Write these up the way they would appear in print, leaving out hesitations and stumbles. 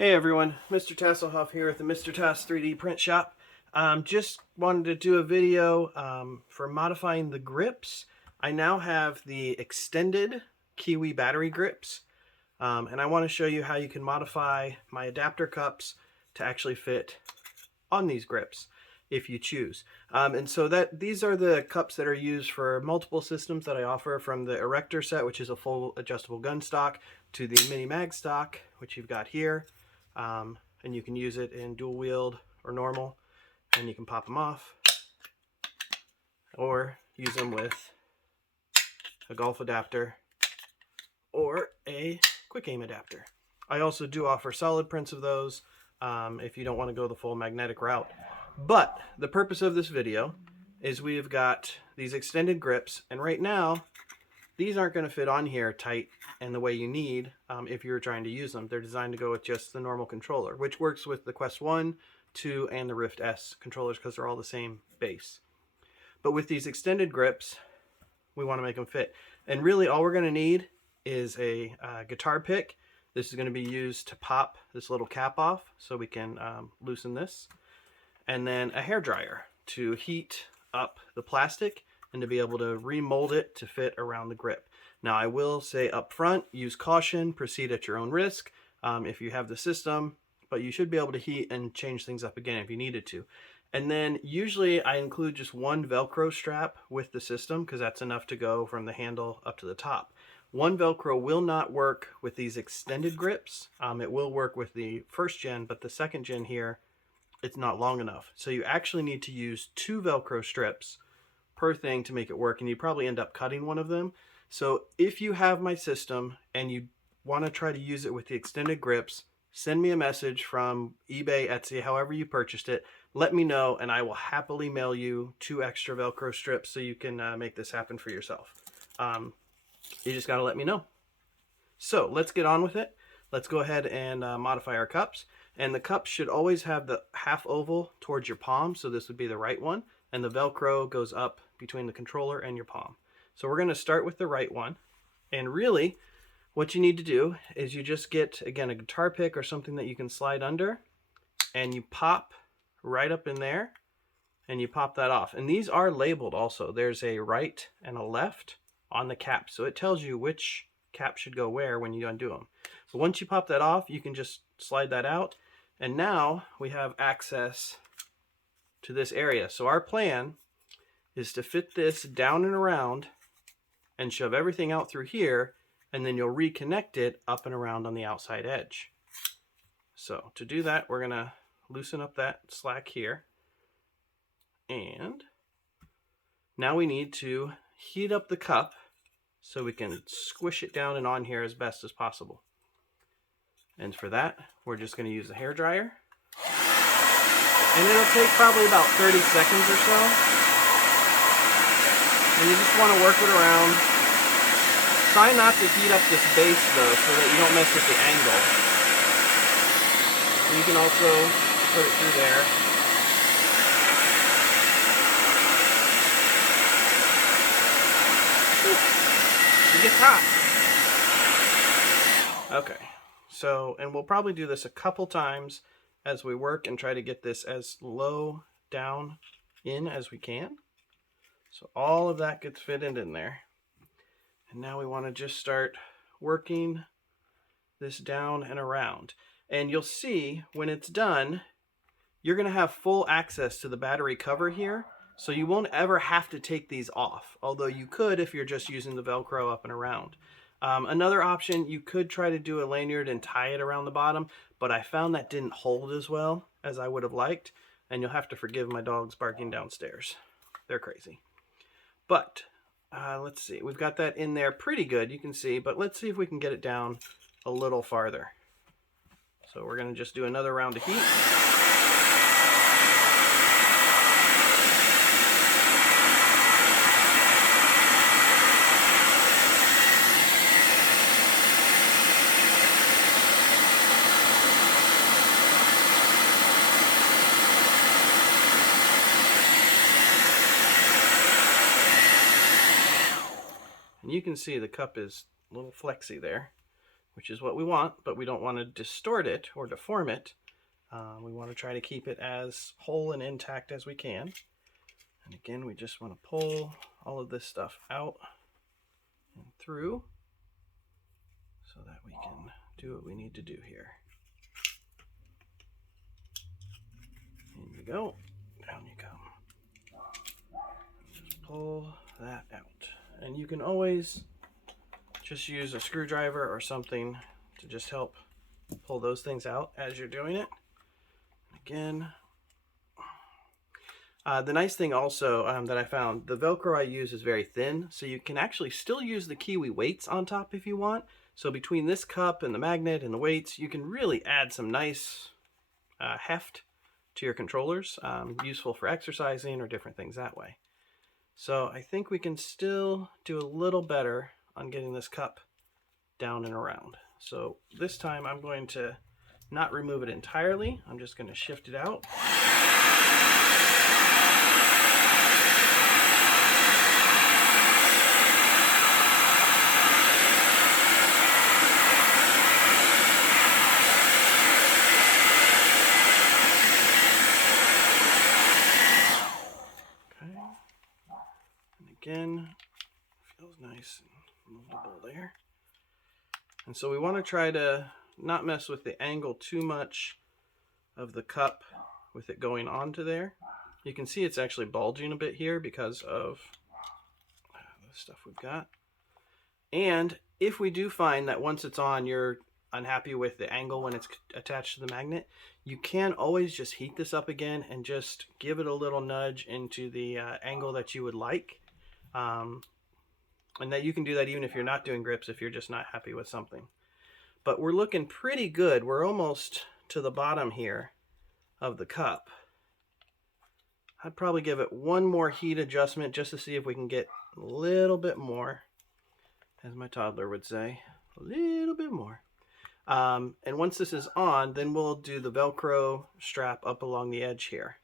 Hey everyone, Mr. Tasselhoff here at the MrTass 3D print shop. Just wanted to do a video for modifying the grips. I now have the extended Kiwi battery grips, and I want to show you how you can modify my adapter cups to actually fit on these grips if you choose. And so these are the cups that are used for multiple systems that I offer, from the Erector set, which is a full adjustable gun stock, to the mini mag stock, which you've got here. And you can use it in dual wield or normal, and you can pop them off or use them with a golf adapter or a quick aim adapter. I also do offer solid prints of those if you don't want to go the full magnetic route. But the purpose of this video is we've got these extended grips, and right now these aren't going to fit on here tight and the way you need if you're trying to use them. They're designed to go with just the normal controller, which works with the Quest 1, 2, and the Rift S controllers because they're all the same base. But with these extended grips, we want to make them fit. And really all we're going to need is a guitar pick. This is going to be used to pop this little cap off so we can loosen this. And then a hair dryer to heat up the plastic and to be able to remold it to fit around the grip. Now I will say up front, use caution, proceed at your own risk if you have the system, but you should be able to heat and change things up again if you needed to. And then usually I include just one Velcro strap with the system because that's enough to go from the handle up to the top. One Velcro will not work with these extended grips. It will work with the first gen, but the second gen here, it's not long enough. So you actually need to use two Velcro strips per thing to make it work, and you probably end up cutting one of them. So if you have my system and you want to try to use it with the extended grips, send me a message from eBay, Etsy, however you purchased it. Let me know, and I will happily mail you 2 extra Velcro strips so you can make this happen for yourself. You just got to let me know. So let's get on with it. Let's go ahead and modify our cups. And the cups should always have the half oval towards your palm, so this would be the right one. And the Velcro goes up between the controller and your palm. So we're going to start with the right one. And really, what you need to do is you just get, again, a guitar pick or something that you can slide under, and you pop right up in there, and you pop that off. And these are labeled also. There's a right and a left on the cap, so it tells you which cap should go where when you undo them. But once you pop that off, you can just slide that out, and now we have access to this area. So our plan is to fit this down and around and shove everything out through here, and then you'll reconnect it up and around on the outside edge. So to do that, we're gonna loosen up that slack here, and now we need to heat up the cup so we can squish it down and on here as best as possible. And for that, we're just going to use a hair dryer, and it'll take probably about 30 seconds or so. And you just want to work it around. Try not to heat up this base though, so that you don't mess with the angle. And you can also put it through there. It gets hot. Okay, so, and we'll probably do this a couple times as we work and try to get this as low down in as we can. So all of that gets fitted in there. And now we want to just start working this down and around. And you'll see when it's done, you're going to have full access to the battery cover here. So you won't ever have to take these off, although you could if you're just using the Velcro up and around. Another option, you could try to do a lanyard and tie it around the bottom, but I found that didn't hold as well as I would have liked, and you'll have to forgive my dogs barking downstairs. They're crazy. But let's see, we've got that in there pretty good, you can see, but let's see if we can get it down a little farther. So we're going to just do another round of heat. You can see the cup is a little flexy there, which is what we want, but we don't want to distort it or deform it. We want to try to keep it as whole and intact as we can. And again, we just want to pull all of this stuff out and through so that we can do what we need to do here. In you go, down you come. Just pull that out. And you can always just use a screwdriver or something to just help pull those things out as you're doing it. Again, the nice thing also that I found, the Velcro I use is very thin, so you can actually still use the Kiwi weights on top if you want. So between this cup and the magnet and the weights, you can really add some nice heft to your controllers, useful for exercising or different things that way. So I think we can still do a little better on getting this cup down and around. So this time I'm going to not remove it entirely. I'm just going to shift it out. Okay. And again, feels nice and movable there. And so we want to try to not mess with the angle too much of the cup with it going onto there. You can see it's actually bulging a bit here because of the stuff we've got. And if we do find that once it's on you're unhappy with the angle when it's attached to the magnet, you can always just heat this up again and just give it a little nudge into the angle that you would like. And that you can do that even if you're not doing grips, if you're just not happy with something. But we're looking pretty good. We're almost to the bottom here of the cup. I'd probably give it one more heat adjustment just to see if we can get a little bit more, as my toddler would say, a little bit more. And once this is on, then we'll do the Velcro strap up along the edge here.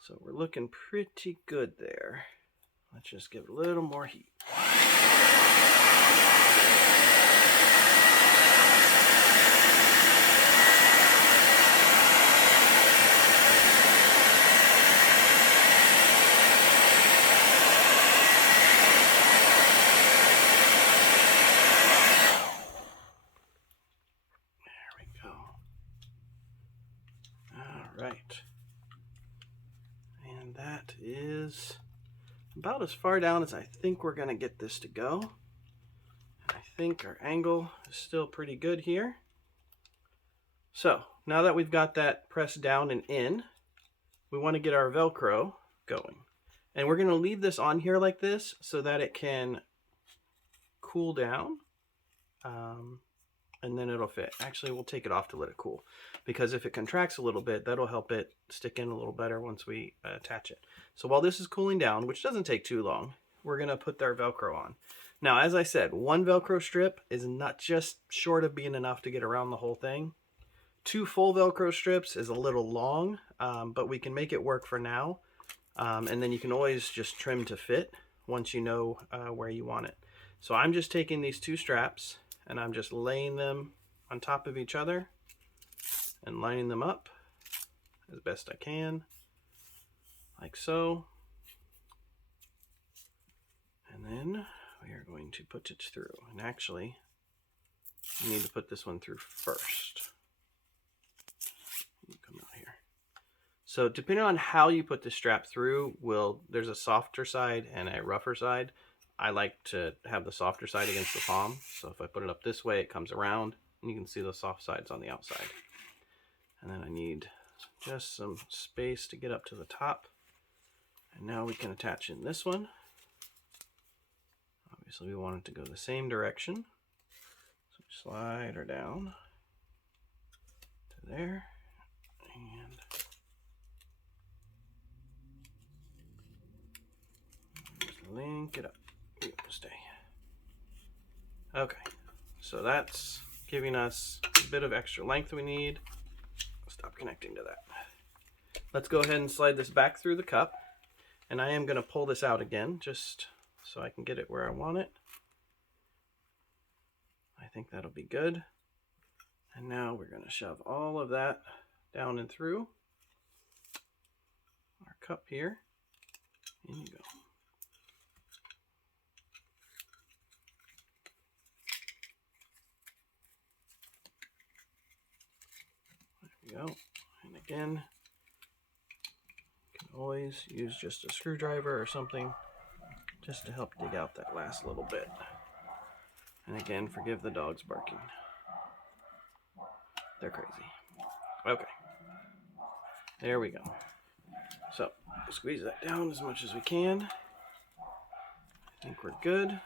So we're looking pretty good there. Let's just give it a little more heat. Right, and that is about as far down as I think we're going to get this to go. And I think our angle is still pretty good here. So now that we've got that pressed down and in, we want to get our Velcro going. And we're going to leave this on here like this so that it can cool down. And then it'll fit. Actually, we'll take it off to let it cool, because if it contracts a little bit, that'll help it stick in a little better once we attach it. So while this is cooling down, which doesn't take too long, we're gonna put our Velcro on. Now, as I said, one Velcro strip is not just short of being enough to get around the whole thing. 2 full Velcro strips is a little long, but we can make it work for now. And then you can always just trim to fit once you know where you want it. So I'm just taking these 2 straps and I'm just laying them on top of each other and lining them up as best I can, like so. And then we are going to put it through. And actually, we need to put this one through first. Come out here. So depending on how you put the strap through, there's a softer side and a rougher side. I like to have the softer side against the palm. So if I put it up this way, it comes around and you can see the soft sides on the outside. And then I need just some space to get up to the top. And now we can attach in this one. Obviously we want it to go the same direction. So slide her down to there. And just link it up. Stay. Okay, so that's giving us a bit of extra length we need. Stop connecting to that. Let's go ahead and slide this back through the cup, and I am going to pull this out again just so I can get it where I want it. I I think that'll be good. And now we're going to shove all of that down and through our cup here. In you go. There we go. And again, you can always use just a screwdriver or something just to help dig out that last little bit. And again, forgive the dogs barking. They're crazy. Okay. There we go. So, squeeze that down as much as we can. I think we're good.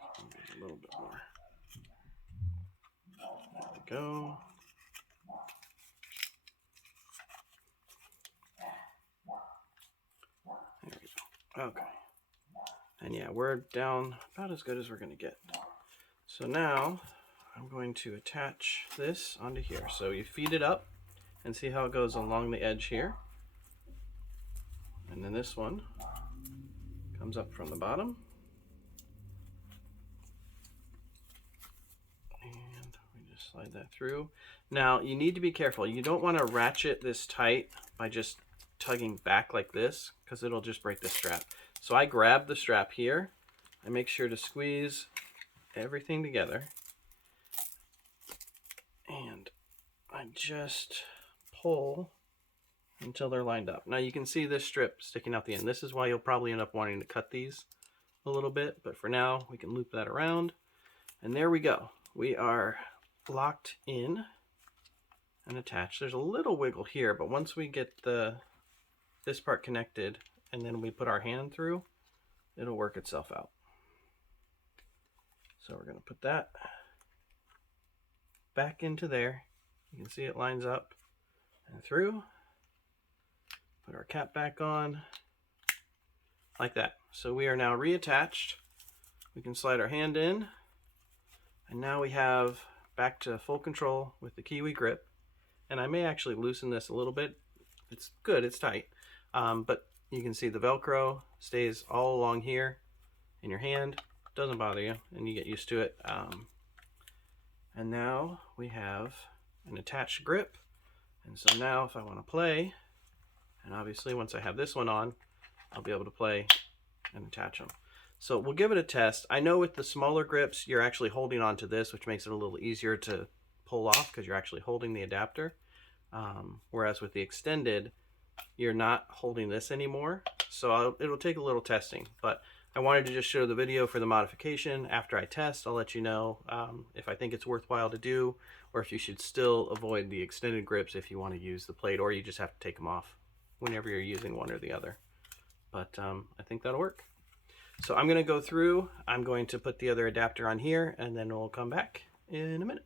A little bit more. There we go. There we go. Okay. And yeah, we're down about as good as we're going to get. So now I'm going to attach this onto here. So you feed it up and see how it goes along the edge here. And then this one comes up from the bottom. And we just slide that through. Now you need to be careful. You don't want to ratchet this tight by just tugging back like this, because it'll just break the strap. So I grab the strap here. I make sure to squeeze everything together. And I just pull until they're lined up. Now you can see this strip sticking out the end. This is why you'll probably end up wanting to cut these a little bit, but for now we can loop that around. And there we go. We are locked in and attached. There's a little wiggle here, but once we get this part connected and then we put our hand through, it'll work itself out. So we're going to put that back into there. You can see it lines up and through. Put our cap back on like that. So we are now reattached. We can slide our hand in, and now we have back to full control with the Kiwi grip. And I may actually loosen this a little bit. It's good, it's tight, but you can see the Velcro stays all along here in your hand. Doesn't bother you, and you get used to it. And now we have an attached grip. And so now if I want to play, and obviously once I have this one on, I'll be able to play and attach them. So we'll give it a test. I know with the smaller grips, you're actually holding on to this, which makes it a little easier to pull off because you're actually holding the adapter. Whereas with the extended, you're not holding this anymore. So it'll take a little testing, but I wanted to just show the video for the modification. After I test, I'll let you know if I think it's worthwhile to do, or if you should still avoid the extended grips if you want to use the plate, or you just have to take them off whenever you're using one or the other. But I think that'll work. So I'm going to go through, I'm going to put the other adapter on here, and then we'll come back in a minute.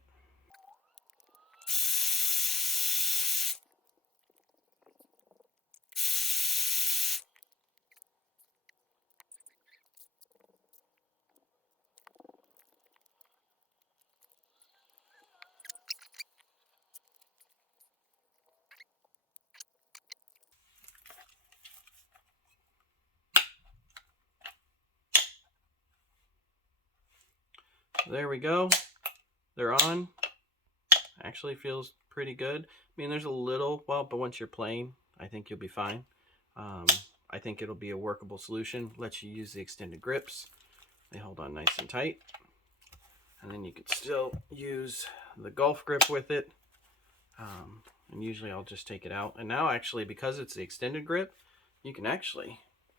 There we go. They're on. Actually feels pretty good. I mean, there's a little wobble, but once you're playing, I think you'll be fine. I think it'll be a workable solution. Lets you use the extended grips. They hold on nice and tight. And then you could still use the golf grip with it. And usually I'll just take it out. And now actually, because it's the extended grip, you can actually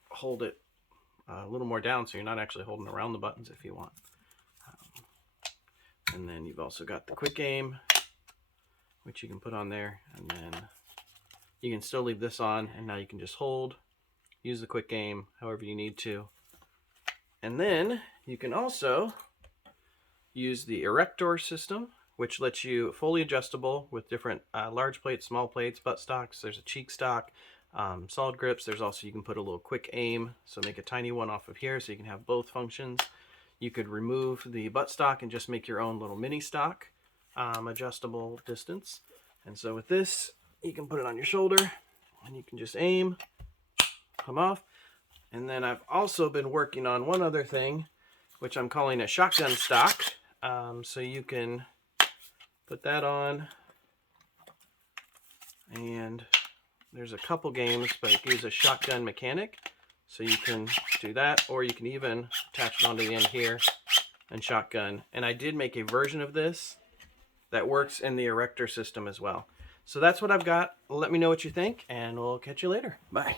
hold it a little more down, so you're not actually holding around the buttons if you want. And then you've also got the quick aim, which you can put on there, and then you can still leave this on, and now you can just hold, use the quick aim however you need to. And then you can also use the erector system, which lets you fully adjustable with different large plates, small plates, butt stocks. There's a cheek stock, solid grips. There's also, you can put a little quick aim, so make a tiny one off of here so you can have both functions. You could remove the butt stock and just make your own little mini stock, adjustable distance. And so with this, you can put it on your shoulder and you can just aim, come off. And then I've also been working on one other thing, which I'm calling a shotgun stock. So you can put that on, and there's a couple games, but it gives a shotgun mechanic. So you can do that, or you can even attach it onto the end here and shotgun. And I did make a version of this that works in the erector system as well. So that's what I've got. Let me know what you think, and we'll catch you later. Bye.